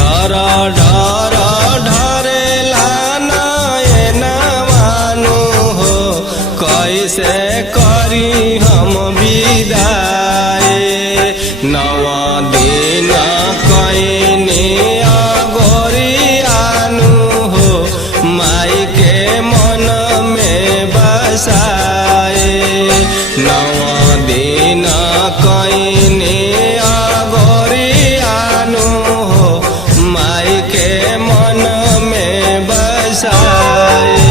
ढर ढर ढरेला नयनवानु हो कैसे करी हम विदाई नव दिन कैनी अगोरियानु हो माई के मन में बसाए नव दिन कैनी अगोरियानु हो माई के मन में बसाए।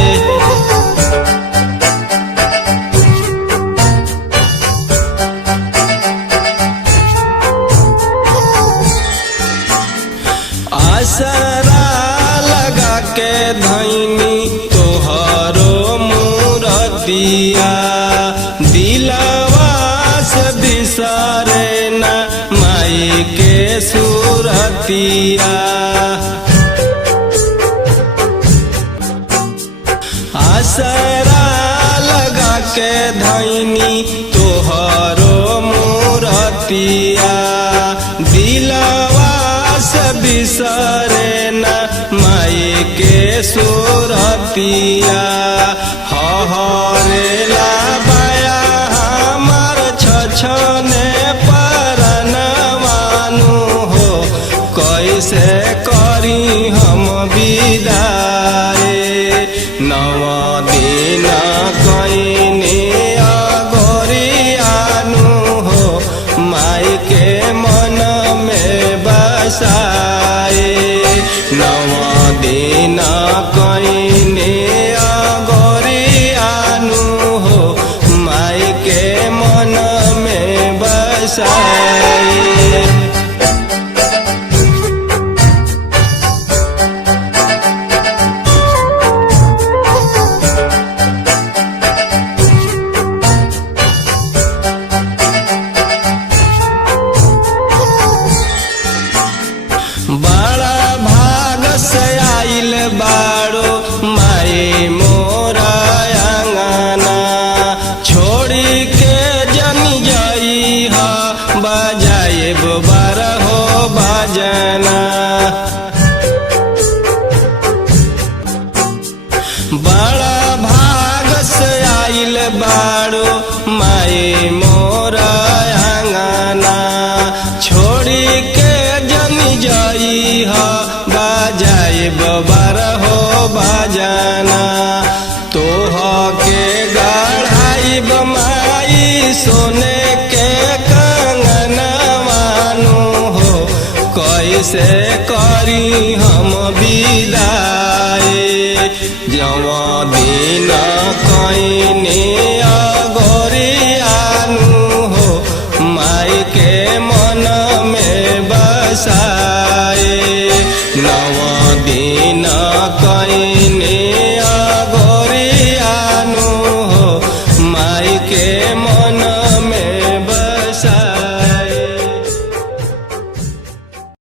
आसरा लगा के धैनी तोहरो मूरतिया दिलवा से बिसरे न माई के सूरतिया आसरा लगा के धैनी तोहरो मूरतिया दिलवा बिसरे न माई के सूरतिया हरेला बाया हमार छछने परनवानु हो कैसे करी हम विदाई नव दिन कैनी अगोरियानु हो माई के मन में बसाए नव दिन कैनी अगोरियानु हो माई के मन में बसाए। बड़ा भाग से आइल बाड़ो माई मोरा अंगना छोड़ी के जनी जाई हा बजाए बार हो बजना बड़ा भाग से आइल बाड़ो माई मोरा अंगना छोड़ी के जनी जाई हा बजाए बार हो बजना तोह के गढ़ाई बमाई सोने के कंगनवानु हो कैसे करी हम विदाई जव दिन कैनी अगोरियानु हो माई के मन में बसाए नव